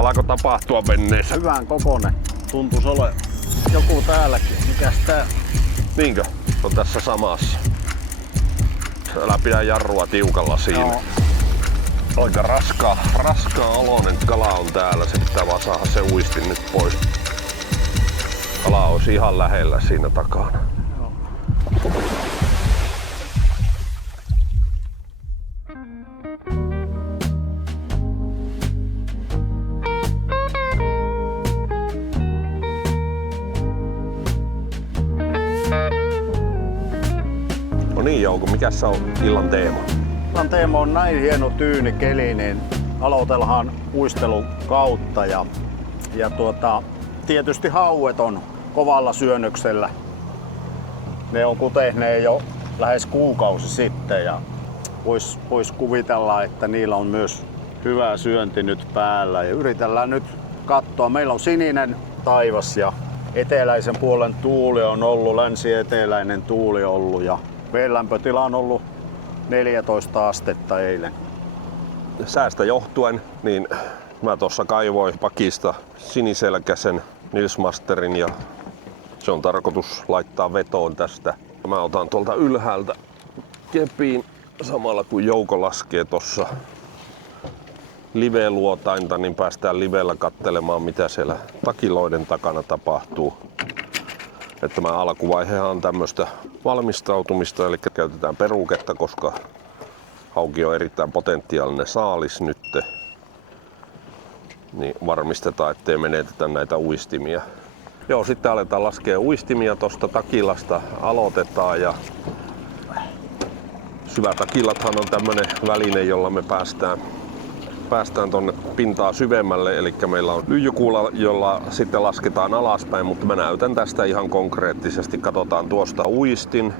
Alako tapahtua veneessä? Hyvän kokonen. Tuntuisi ole joku täälläkin. Mikäs tää? Niinkö? On tässä samassa. Älä pidä jarrua tiukalla siinä. No. Aika raskaa oloinen kala on täällä. Se pitää vaan saada se uistin nyt pois. Kala olisi ihan lähellä siinä takana. Joo. No niin Jouko, mikäs on illan teema? Illan teema on näin hieno tyyni keli, niin aloitellaan uistelun kautta ja tietysti hauet on kovalla syönnöksellä. Ne on kutehneet jo lähes kuukausi sitten ja vois kuvitella, että niillä on myös hyvä syönti nyt päällä ja yritellään nyt katsoa. Meillä on sininen taivas ja eteläisen puolen tuuli on ollut, länsi-eteläinen tuuli ollut ja veden lämpötila on ollut 14 astetta eilen. Säästä johtuen, niin mä tuossa kaivoin pakista siniselkäisen Nilsmasterin ja se on tarkoitus laittaa vetoon tästä. Mä otan tuolta ylhäältä kepiin samalla kun Jouko laskee tuossa live-luotainta, niin päästään livellä katselemaan mitä siellä takiloiden takana tapahtuu. Että tämä alkuvaihe on tämmöistä valmistautumista, eli käytetään peruketta, koska hauki on erittäin potentiaalinen saalis nyt. Niin varmistetaan, ettei menetetä näitä uistimia. Joo, sitten aletaan laskea uistimia tuosta takilasta. Aloitetaan ja syvätakilathan on tämmönen väline, jolla me päästään tonne pintaa syvemmälle, eli meillä on lyijykuula, jolla sitten lasketaan alaspäin, mutta mä näytän tästä ihan konkreettisesti. Katsotaan tuosta uistin.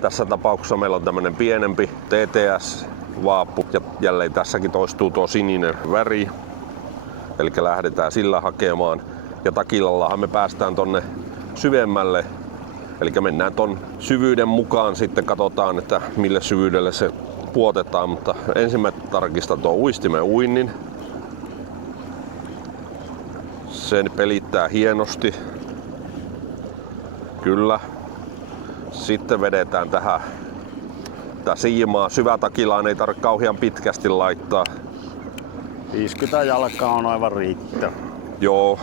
Tässä tapauksessa meillä on tämmönen pienempi TTS-vaappu ja jälleen tässäkin toistuu tuo sininen väri. Eli lähdetään sillä hakemaan ja takilallahan me päästään tonne syvemmälle. Eli mennään ton syvyyden mukaan sitten katsotaan, että mille syvyydelle se puotetaan, mutta ensin mä tarkistan tuon uistimen uinnin. Sen pelittää hienosti. Kyllä. Sitten vedetään tähän tää siimaa. Syvätakilaan ei tarvitse kauhean pitkästi laittaa. 50 jalkaa on aivan riittävä. Joo.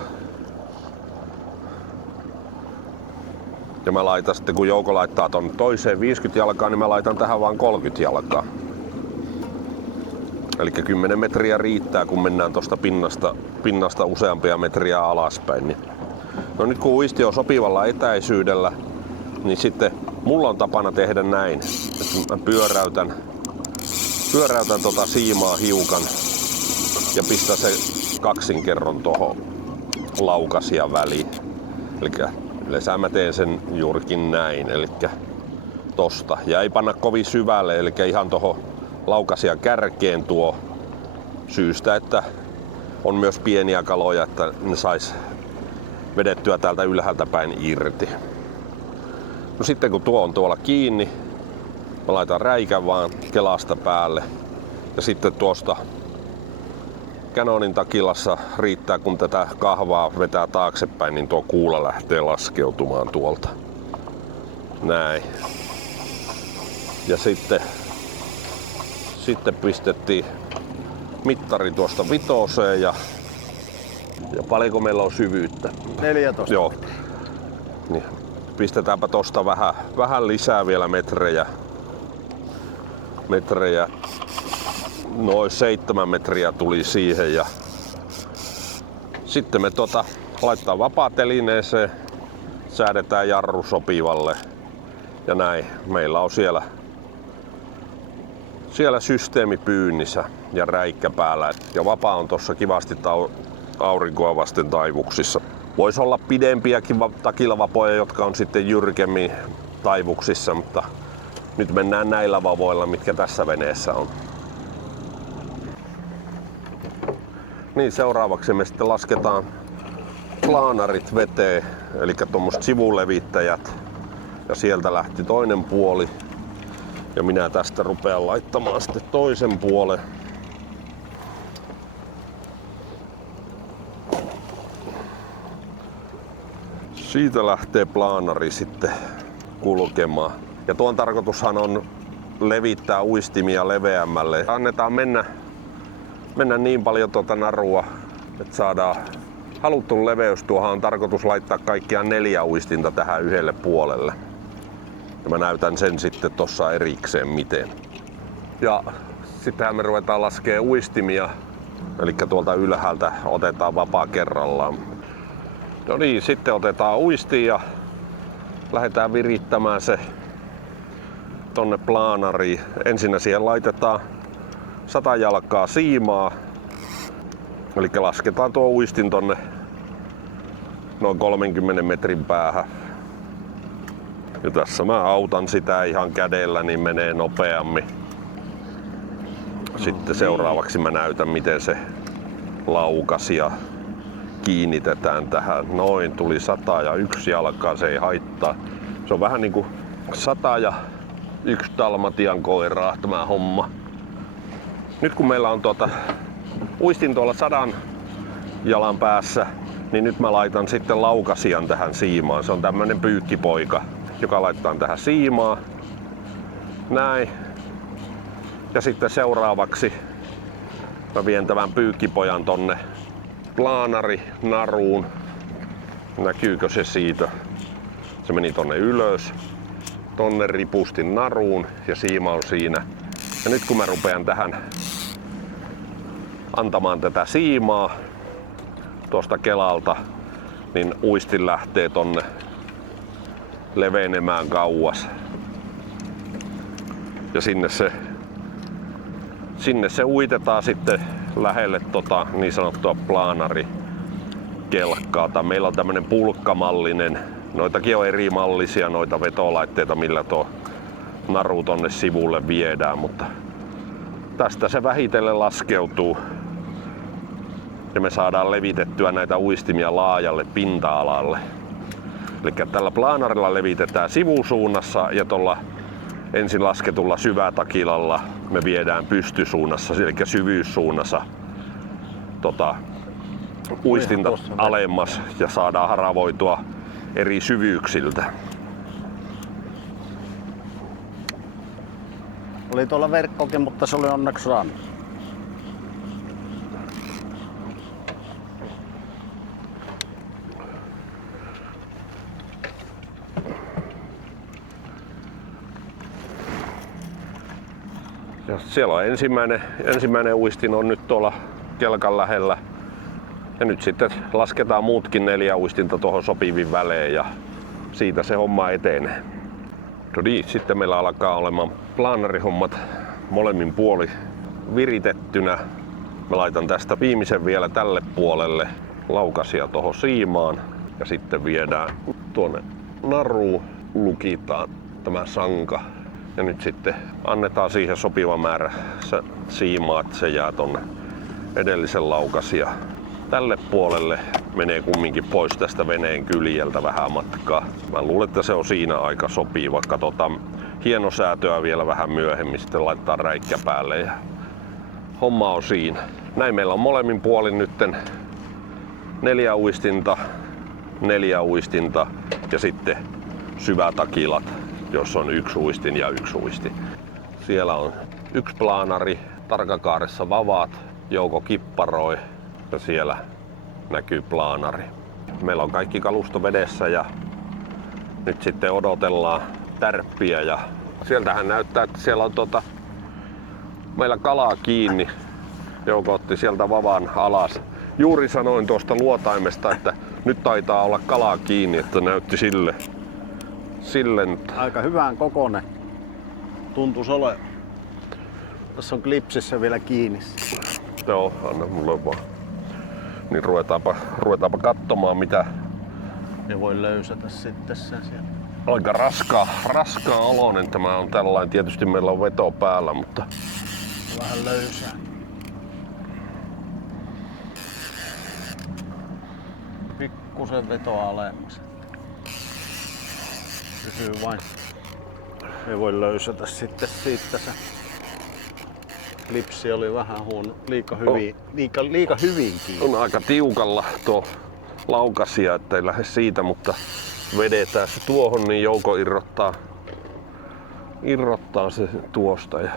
Ja mä laitan sitten, kun Jouko laittaa ton toiseen 50 jalkaa, niin mä laitan tähän vaan 30 jalkaa. Eli 10 metriä riittää, kun mennään tuosta pinnasta useampia metriä alaspäin. Niin. No nyt kun uisti on sopivalla etäisyydellä, niin sitten mulla on tapana tehdä näin. Että mä pyöräytän tota siimaa hiukan ja pistän se kaksinkerron tohon laukasia väliin. Elikkä yleensä mä teen sen juurikin näin, eli tosta. Ja ei panna kovin syvälle, eli ihan tohon laukasia kärkeen tuo syystä, että on myös pieniä kaloja, että ne sais vedettyä täältä ylhäältä päin irti. No sitten kun tuo on tuolla kiinni, mä laitan räikän vaan kelasta päälle ja sitten tuosta Canonin takilassa riittää, kun tätä kahvaa vetää taaksepäin, niin tuo kuula lähtee laskeutumaan tuolta. Näin. Ja sitten pistettiin mittari tuosta 5 ja paljonko meillä on syvyyttä? 14. Joo. Niin. Pistetäänpä tosta vähän lisää vielä metrejä. Noin 7 metriä tuli siihen ja sitten me laittaa vapaatelineeseen, säädetään jarru sopivalle ja näin. Meillä on siellä systeemi pyynnissä ja räikkä päällä ja vapaa on tossa kivasti aurinkoa vasten taivuksissa. Voisi olla pidempiäkin takilavapoja, jotka on sitten jyrkemmin taivuksissa, mutta nyt mennään näillä vavoilla, mitkä tässä veneessä on. Niin, seuraavaksi me sitten lasketaan plaanarit veteen, eli tuommoiset sivulevittäjät. Ja sieltä lähti toinen puoli. Ja minä tästä rupean laittamaan sitten toisen puolen. Siitä lähtee plaanari sitten kulkemaan. Ja tuon tarkoitushan on levittää uistimia leveämmälle. Annetaan mennä niin paljon narua, että saadaan haluttu leveys. Tuohan on tarkoitus laittaa kaikkiaan 4 uistinta tähän yhdelle puolelle. Ja mä näytän sen sitten tossa erikseen miten. Ja sittenhän me ruvetaan laskea uistimia. Eli tuolta ylhäältä otetaan vapaa kerrallaan. No niin, sitten otetaan uistin ja lähdetään virittämään se tonne plaanariin. Ensinnä siihen laitetaan 100 jalkaa siimaa. Eli lasketaan tuo uistin tonne noin 30 metrin päähän. Ja tässä mä autan sitä ihan kädellä, niin menee nopeammin. Sitten seuraavaksi mä näytän, miten se laukasia kiinnitetään tähän. Noin, tuli 101 jalkaa, se ei haittaa. Se on vähän niinku 101 dalmatian koiraa tämä homma. Nyt kun meillä on uistin tuolla 100 jalan päässä, niin nyt mä laitan sitten laukasian tähän siimaan. Se on tämmönen pyykkipoika, joka laittaa tähän siimaa. Näin. Ja sitten seuraavaksi mä vien tämän pyykkipojan tonne plaanarinaruun. Näkyykö se siitä? Se meni tonne ylös. Tonne ripustin naruun ja siima on siinä. Ja nyt kun mä rupean tähän antamaan tätä siimaa tuosta kelalta, niin uistin lähtee tonne levenemään kauas. Ja sinne se uitetaan sitten lähelle niin sanottua plaanarikelkkaa. Meillä on tämmönen pulkkamallinen. Noitakin on eri mallisia noita vetolaitteita, millä tuo naru tonne sivulle viedään, mutta tästä se vähitellen laskeutuu. Ja me saadaan levitettyä näitä uistimia laajalle pinta-alalle. Eli tällä plaanarilla levitetään sivusuunnassa ja tuolla ensin lasketulla syvätakilalla me viedään pystysuunnassa, eli syvyyssuunnassa uistinta alemmas ja saadaan haravoitua eri syvyyksiltä. Oli tuolla verkkokin, mutta se oli onneksi rannassa. Ja siellä on ensimmäinen uistin on nyt tuolla kelkan lähellä. Ja nyt sitten lasketaan muutkin 4 uistinta tuohon sopivin välein ja siitä se homma etenee. No niin, sitten meillä alkaa olemaan plaanarihommat molemmin puoli viritettynä. Mä laitan tästä viimeisen vielä tälle puolelle laukasia tuohon siimaan ja sitten viedään tuonne naruun, lukitaan tämä sanka. Ja nyt sitten annetaan siihen sopiva määrä siimaa, että se jää tonne edellisen laukasia. Tälle puolelle menee kumminkin pois tästä veneen kyljeltä vähän matkaa. Mä luulen, että se on siinä aika sopiva. Katsotaan hienosäätöä vielä vähän myöhemmin, sitten laittaa räikkä päälle ja homma on siinä. Näin meillä on molemmin puolin nytten 4 uistinta ja sitten syvätakilat, jos on 1 uistin ja 1 uistin. Siellä on 1 plaanari, tarkakaaressa vavat, Jouko kipparoi ja siellä näkyy plaanari. Meillä on kaikki kalusto vedessä ja nyt sitten odotellaan tärppiä ja sieltähän näyttää, että siellä on meillä kalaa kiinni. Jouko otti sieltä vavan alas. Juuri sanoin tuosta luotaimesta, että nyt taitaa olla kalaa kiinni, että näytti sille. Aika hyvän kokoinen tuntuisi ole. Tässä on klipsissä vielä kiinni. Joo, anna mulle vaan. Niin ruvetaanpa katsomaan mitä. Ne voi löysätä sitten sen siellä. Aika raskaa oloinen tämä on tällainen. Tietysti meillä on veto päällä, mutta vähän löysää. Pikkusen vetoa alemmaksi. Pysyy vain. Ei voi löysätä sitten siitä se. Klipsi oli vähän huono, liika hyvin kiinni. on aika tiukalla tuo laukasia, ettei lähde siitä, mutta vedetään se tuohon, niin Jouko irrottaa se tuosta. Ja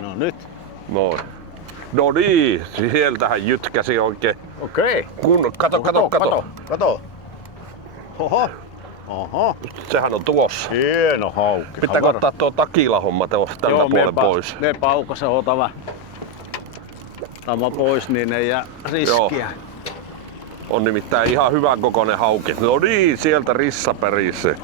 No nyt. noin. No niin, sieltähän jytkäsi oikein. Okei. Kato. Kato. Oho. Sehän on tuossa. Hieno haukki. Pitääkö ottaa tuo takilahomma tältä puolen pois? Ne paukasen otava tämä pois, niin ei jää riskiä. On nimittäin ihan hyvän kokoinen hauki. No niin, sieltä rissa perisse.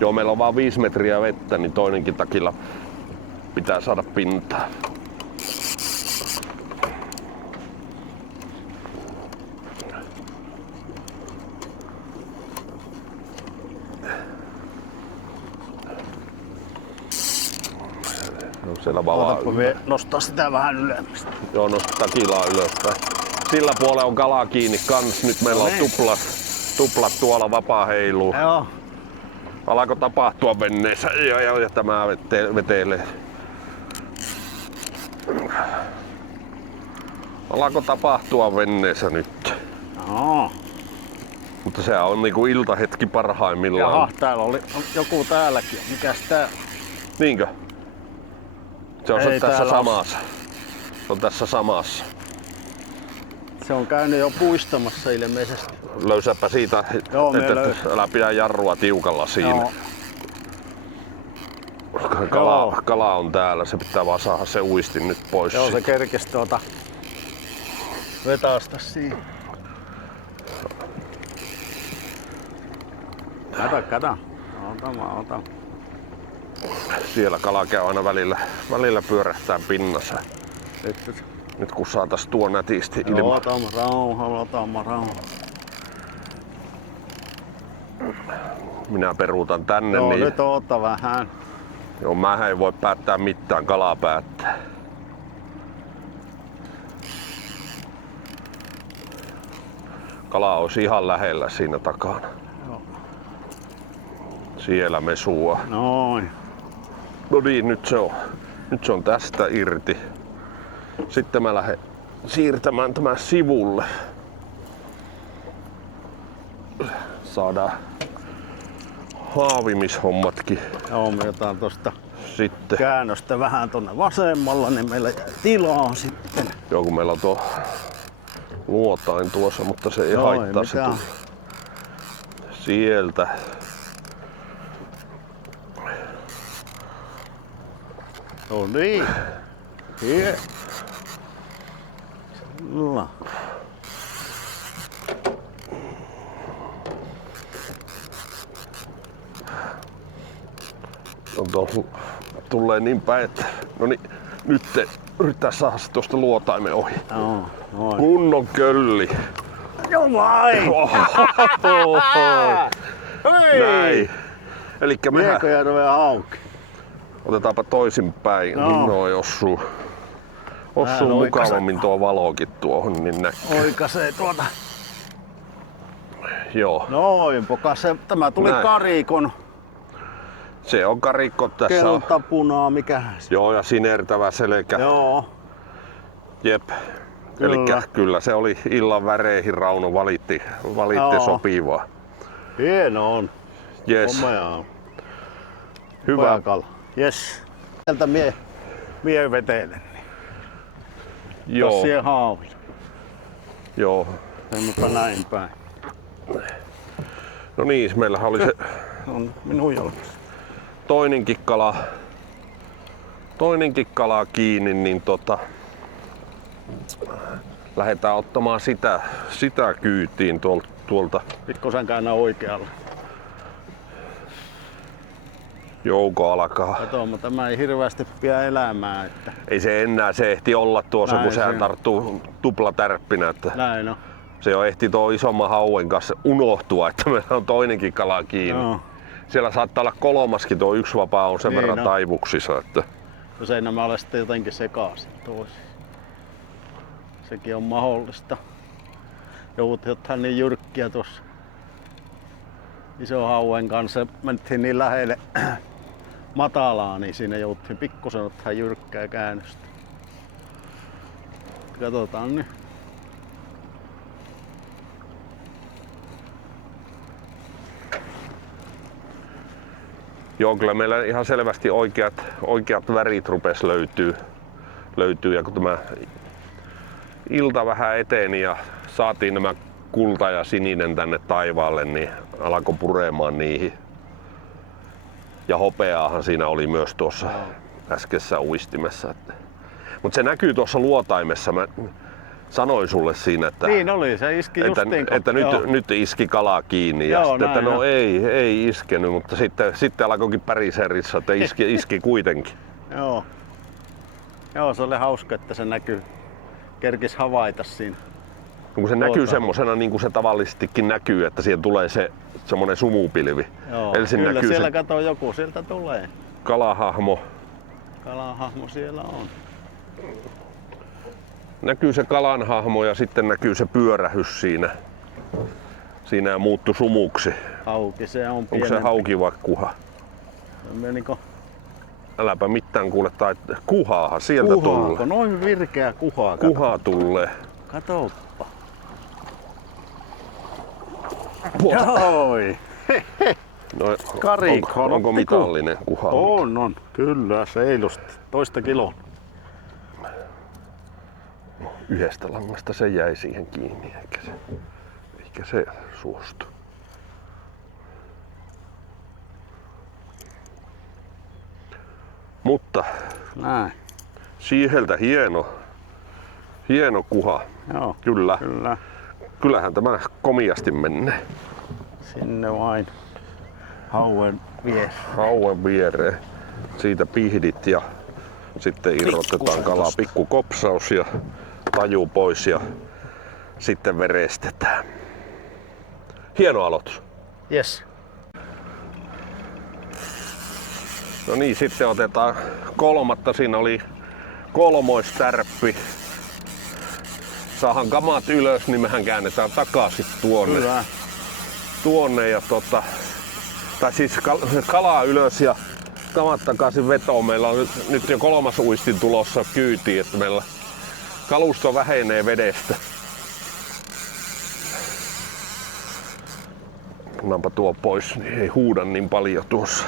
Joo, meillä on vaan 5 metriä vettä, niin toinenkin takilla pitää saada pintaa. No, siellä valaa. Nostaa sitä vähän ylemmästä. Joo, nostaa takilaa ylöspäin. Sillä puolella on kalaa kiinni kans. Nyt meillä on tuplat tuolla vapaa heiluu. Joo. Alako tapahtua veneessä ja tämä vetelee. Alako tapahtua veneessä nyt? Joo. Mutta se on niinku iltahetki parhaimmillaan. Jaha, täällä oli joku täälläkin. Mikäs tää? Niinkö? Se on Ei tässä täällä samassa. Se on tässä samassa. Se on käynyt jo puistamassa ilmeisesti. Löysäpä siitä, Joo, että älä pidä jarrua tiukalla siinä. Joo. Kala on täällä, se pitää vaan saada se uistin nyt pois. Joo, se kerkesi vetaasta siihen. Kato. Ota. Siellä kala käy aina välillä pyörähtää pinnassa. Nyt kun saatais tuo nätisti ilman. Otamme rauha. Minä peruutan tänne. Joo, niin nyt ota vähän. Joo, mä en voi päättää mitään, kalaa päättää. Kala olisi ihan lähellä siinä takana. Joo. Siellä mesua. Noin. No niin, nyt se on tästä irti. Sitten mä lähden siirtämään tämän sivulle. Saadaan haavimishommatkin Joo, me otetaan tosta sitten. käännöstä vähän tonne vasemmalla, niin meillä jää tilaa sitten. Joo, kun meillä on tuo luotain tuossa, mutta se ei haittaa. Se tulee sieltä. No niin. No. Tulee niin päin, että no niin, nyt yrittää saada se tuosta luotaimen ohi. Joo, noin. Kunnon kölli. Joo vai! Näin. Elikkä mehän Miekojärven hauki. otetaanpa toisinpäin. No. Noin osuu Vähän mukavammin tuo valokin tuohon, niin näkyy. Oikaisee tuota. Joo. Noin, tämä tuli Näin. karikon. Se on karikko tässä. Keltapunaa, mikä? Joo, ja sinertävä selkä. Joo. Jep. Kyllä. Elikkä kyllä se oli illan väreihin Rauno valitti Joo. sopivaa. Hieno on. Jes. Omea. Hyvä. Kala. Jes. Sieltä mie vetelen. Joo. Siihen haavin. Joo. Mennäpä näin päin. No niin, meillähän oli se On minun jalkasi. toinenkin kala kiinni, niin lähdetään ottamaan sitä kyytiin tuolta. Pikkusen käännä oikealle. Jouko alkaa. Kato, mutta tämä ei hirveästi pidä elämää. Että Ei se enää, se ehti olla tuossa, Näin kun sehän se- tarttuu tuplatärppinä. Että näin on. se jo ehti tuo isomman hauen kanssa unohtua, että meillä on toinenkin kala kiinni. Joo. Siellä saattaa olla kolmaskin, tuo yksi vapaa on sen Niin verran on. taivuksissa. Että Jos ei nämä ole sitten jotenkin sekaisin toisiin. Sekin on mahdollista. Joututhan niin jyrkkiä tuossa. iso hauen kanssa. Mentiin niin lähelle matalaa, niin siinä jouttiin pikkusen ottaa jyrkkää käännöstä. Katsotaan nyt. Joo, kyllä meillä ihan selvästi oikeat värit rupes löytyy ja kun tämä ilta vähän eteni ja saatiin nämä kulta ja sininen tänne taivaalle, niin alkoi puremaan niihin. Ja hopeaahan siinä oli myös tuossa äskeisessä uistimessa. Mutta se näkyy tuossa luotaimessa. Mä sanoin sulle siinä, että, niin oli, se iski että nyt iski kalaa kiinni. Ja sitten, että no ei iskenyt, mutta sitten alkoikin päriserissa, että iski kuitenkin. Joo, se oli hauska, että se näkyy. Kerkis havaita siinä. Kun se näkyy semmosena niin kuin se tavallisestikin näkyy, että siihen tulee se semmonen sumupilvi. Joo, Ensin kyllä näkyy siellä se kato joku, sieltä tulee. kalahahmo. Kalahahmo siellä on. Näkyy se kalan hahmo ja sitten näkyy se pyörähys siinä. Siinä ja muuttu sumuksi. Hauki se on pienempi. Onko se hauki vai kuha? Menikö? Äläpä mitään kuule, tai kuhaahan sieltä tulee. Noin virkeä kuhaa. Kuha tulee. Katoppa. Oi. No, Karikko. onko mitallinen kuha? On. Kyllä, seilusti. 2 kiloa. Yhdestä langasta se jäi siihen kiinni, eikä se suostu. Mutta näin. Siiheltä hieno kuha. Joo, kyllä. Kyllähän tämä komiasti menee. Sinne vain hauen viereen. Siitä pihdit ja sitten irrotetaan kalaa, pikku kopsaus ja taju pois ja sitten verestetään. Hieno aloitus. Yes. No niin, sitten otetaan kolmatta. Siinä oli kolmoistärppi. Saahan kamat ylös, niin mehän käännetään takaisin tuonne. Hyvä. Tuonne ja tai siis kalaa ylös ja kamat takaisin vetoon. Meillä on nyt jo 3. uistin tulossa kyytiin, että meillä kalusto vähenee vedestä. Pannaanpa tuo pois, niin ei huuda niin paljon tuossa.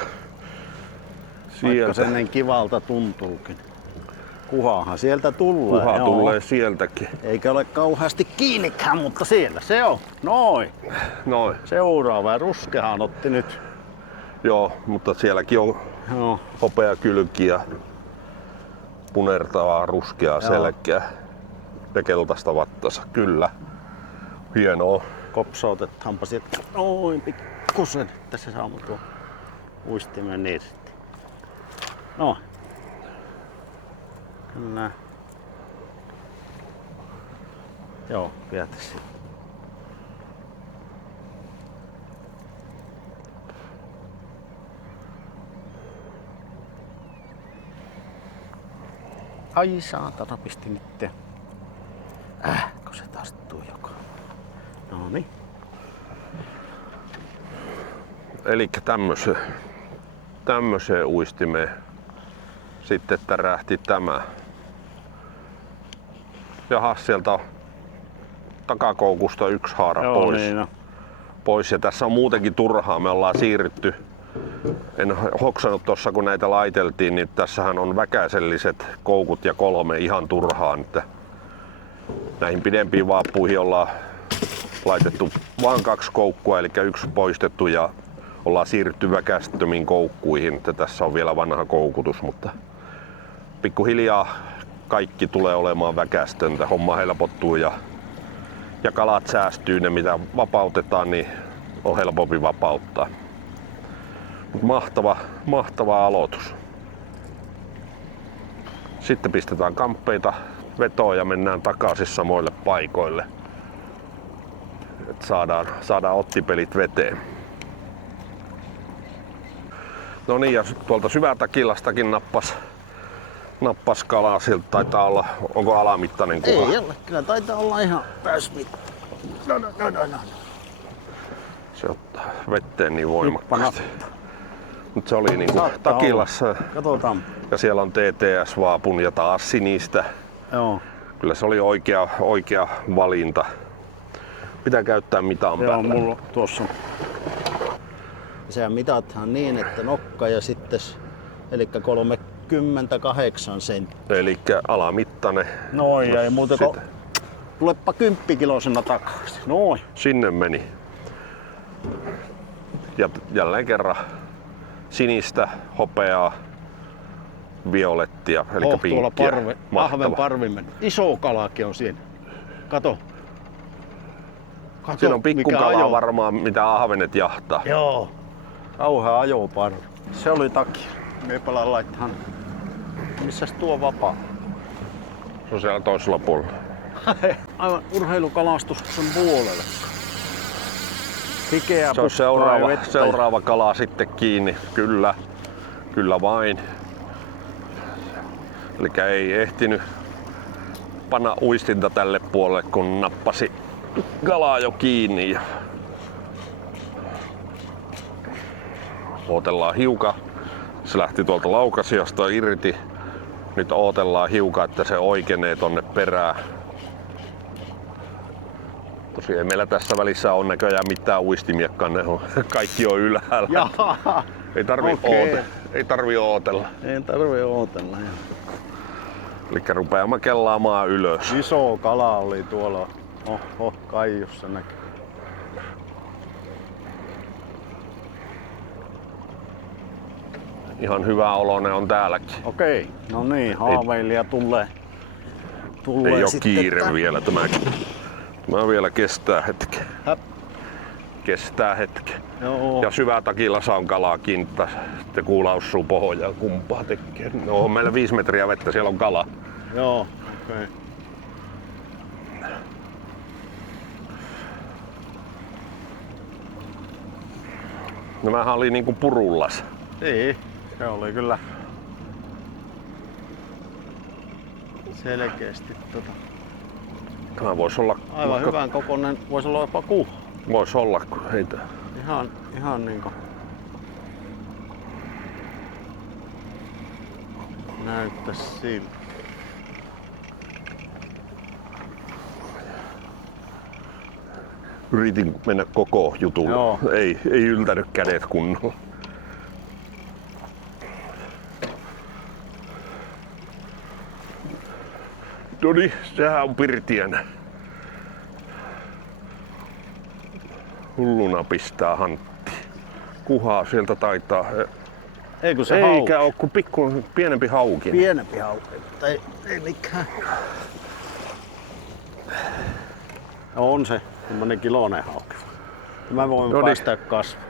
Vaikka se niin kivalta tuntuukin. Kuhahan sieltä tulee. Kuha tulee sieltäkin. Eikä ole kauheasti kiinnikään, mutta siellä se on. Noin. Seuraava. Ruskehan otti nyt. Joo, mutta sielläkin on hopeakylki ja punertavaa ruskeaa selkeää. Ja keltaista vattasa. Kyllä. Hienoa. Kopsautetaanpa sieltä noin pikkusen. Tässä saamme tuon uistimen irti. No. Kyllä. Joo, vietäisi. Ai saatana, pisti nyt. Kun se tarttuu joka. Noniin. Elikkä tämmöiseen uistimeen sitten tärähti tämä. Jaha, sieltä on takakoukusta 1 haara pois. Ja tässä on muutenkin turhaa. Me ollaan siirrytty. En hoksannut tossa kun näitä laiteltiin, niin tässähän on väkäiselliset koukut ja 3 ihan turhaan. Että näihin pidempiin vaappuihin ollaan laitettu vain 2 koukkua, eli 1 poistettu ja ollaan siirrytty väkästömiin koukkuihin. Että tässä on vielä vanha koukutus, mutta pikkuhiljaa kaikki tulee olemaan väkästöntä. Homma helpottuu ja kalat säästyy. Ne mitä vapautetaan, niin on helpompi vapauttaa. Mahtava aloitus. Sitten pistetään kamppeita vetoon ja mennään takaisin samoille paikoille. Et saadaan ottipelit veteen. No niin, ja tuolta Syvätakilastakin nappas kalaa. Siltä taitaa olla, onko alamittainen kuha? Ei ole, kyllä taitaa olla ihan täysmitta. No. Se ottaa vetteen niin voimakkaasti. Mutta se oli niinku Takilassa. Katsotaan. Ja siellä on TTS-vaapun ja taas sinistä. Joo. Kyllä se oli oikea valinta. Pitää käyttää mitan Joo, päällä. mulla tuossa on. Sehän mitathan niin, että nokka ja sitten eli 38 senttiä. Elikkä alamittainen. Noin, ja ei muuta kuin Sitä. tulepa 10-kilosena takaisin. Noin. Sinne meni. Ja jälleen kerran sinistä, hopeaa, violettia, eli Tuolla pinkkiä. ahven Mahtava. parvi meni. Iso kalakin on siinä. Kato. Siinä on mikä pikkukalaa ajo. varmaan, mitä ahvenet jahtaa. Joo. Kauhea ajoparvi. Se oli takia. Me palaan laittahan. Missäs tuo vapaa? Se on siellä toisella puolella. Aivan urheilukalastus sen puolelle. Hikeä Se on putkaa ja vettä. seuraava kala sitten kiinni. Kyllä vain. Eli ei ehtinyt panna uistinta tälle puolelle, kun nappasi kalaa jo kiinni. Ootellaan hiukan. Se lähti tuolta laukasiasta irti. Nyt ootellaan hiukan, että se oikeenee tonne perään. Tosiaan ei meillä tässä välissä on näköjään mitään uistimiakaan, ne on, kaikki on ylhäällä. Jaha. Ei tarvi ootella. Ei tarvi ootella. Eli rupeaa makellaamaan ylös. Iso kala oli tuolla. Oho, kaiussa näkyy. Ihan hyvä oloinen on täälläkin. Okei, no niin, haaveilija tulee Ei oo sitten kiire vielä tämäkin. Tämä vielä kestää hetken. Häp. Kestää hetken. Joo. Ja syvätakilassa on kalaa kiinni. Sitten kuulaussuu pohjaa, kumpaa tekee. No on meillä 5 metriä vettä, siellä on kala. Joo, okei. Nämähän oli niinku purullas. Niin, se oli kyllä selkeästi Tämä voisi olla aivan hyvän kokoinen, voisi olla jopa kuha. Voisi olla, kun heitä. Ihan niinku näyttäis siltä. Yritin mennä koko jutulla. Joo. Ei yltänyt kädet kunnolla. Noniin, sehän on Pirtiänä. Hulluna pistää Hantti. Kuhaa sieltä taitaa. Eikö se hauki? Eikä oo kuin pienempi hauki. Pienempi hauki, mutta ei mikään. On se, semmonen kilonen hauki. Mä voin Noniin. päästää kasvamaan.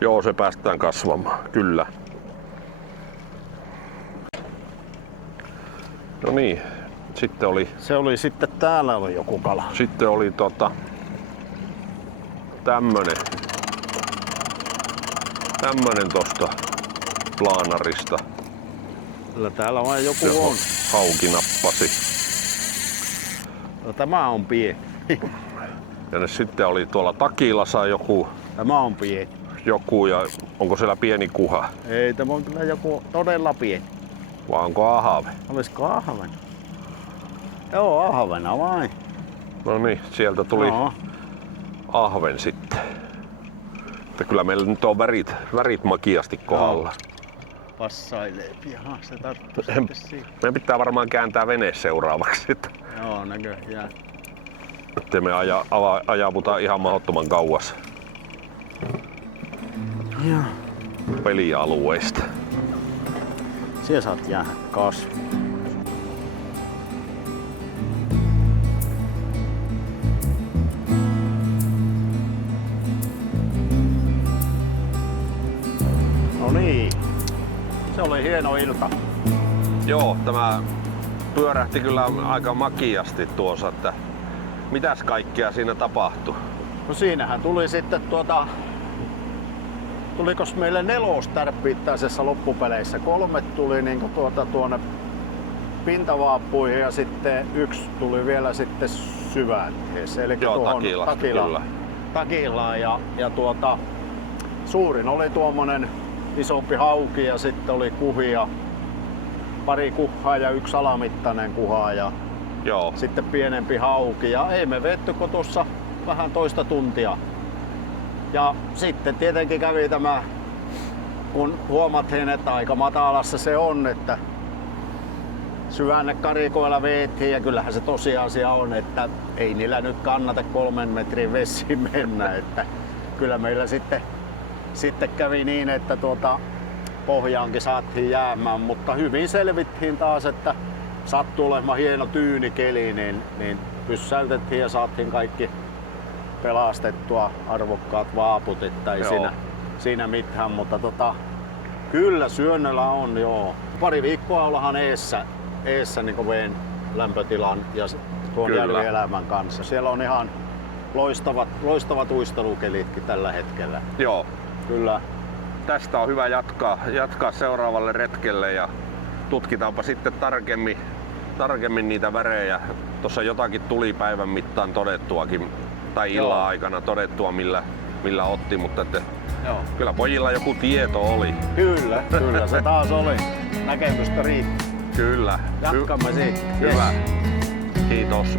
Joo, se päästään kasvamaan, kyllä. No niin, sitten oli Se oli sitten täällä oli joku kala. tämmönen tosta plaanarista. Kyllä täällä vain joku Se on. hauki nappasi. No, tämä on pieni. Ja ne sitten oli tuolla Takilassa Tämä on pieni. joku ja onko siellä pieni kuha? Ei, tämä on kyllä joku todella pieni. Vai onko ahave? Olisiko ahven? Joo, ahvena vain. No niin, sieltä tuli No. ahven sitten. Että kyllä meillä nyt on värit makiasti kohdalla. Passailee pian, se tarttuu sitten siihen. Meidän pitää varmaan kääntää vene seuraavaksi, Joo, näköjään. ettei me ajavuta ihan mahdottoman kauas Joo. pelialueista. Siellä saat jäädä kasvu. No niin. Se oli hieno ilta. Joo, tämä pyörähti kyllä aika makiasti tuossa, että mitäs kaikkea siinä tapahtui? No siinähän tuli sitten tulikos meille 4 tärppiittäisessä loppupeleissä. 3 tuli niinku tuonne pintavaappuihin ja sitten 1 tuli vielä sitten syvään. Eli Joo, tuohon Takilasta, Takilaan. kyllä. takillaan ja suurin oli tuommoinen isompi hauki ja sitten oli kuhia, pari kuhaa ja yksi alamittainen kuha ja Joo. sitten pienempi hauki ja ei me vettykö tuossa vähän toista tuntia. Ja sitten tietenkin kävi tämä, kun huomattiin, että aika matalassa se on, että syvänne karikoilla veettiin ja kyllähän se tosiasia on, että ei niillä nyt kannata 3 metrin vessiin mennä. Että kyllä meillä sitten kävi niin, että pohjaankin saatiin jäämään, mutta hyvin selvittiin taas, että sattui olemaan hieno tyynikeli, niin pysäytettiin ja saatiin kaikki pelastettua, arvokkaat vaaput, että ei siinä mitään, mutta kyllä syönnöllä on joo. Pari viikkoa ollaan eessä niin veen lämpötilan ja tuon järvielämän kanssa. Siellä on ihan loistavat uistelukelitkin tällä hetkellä. Joo. Kyllä. Tästä on hyvä jatkaa seuraavalle retkelle ja tutkitaanpa sitten tarkemmin niitä värejä. Tuossa jotakin tuli päivän mittaan todettuakin tai illan aikana todettua millä otti, mutta kyllä pojilla joku tieto oli. Kyllä se taas oli. Näkemystä riitti. Kyllä. Jatkamme siitä. Hyvä. Kiitos.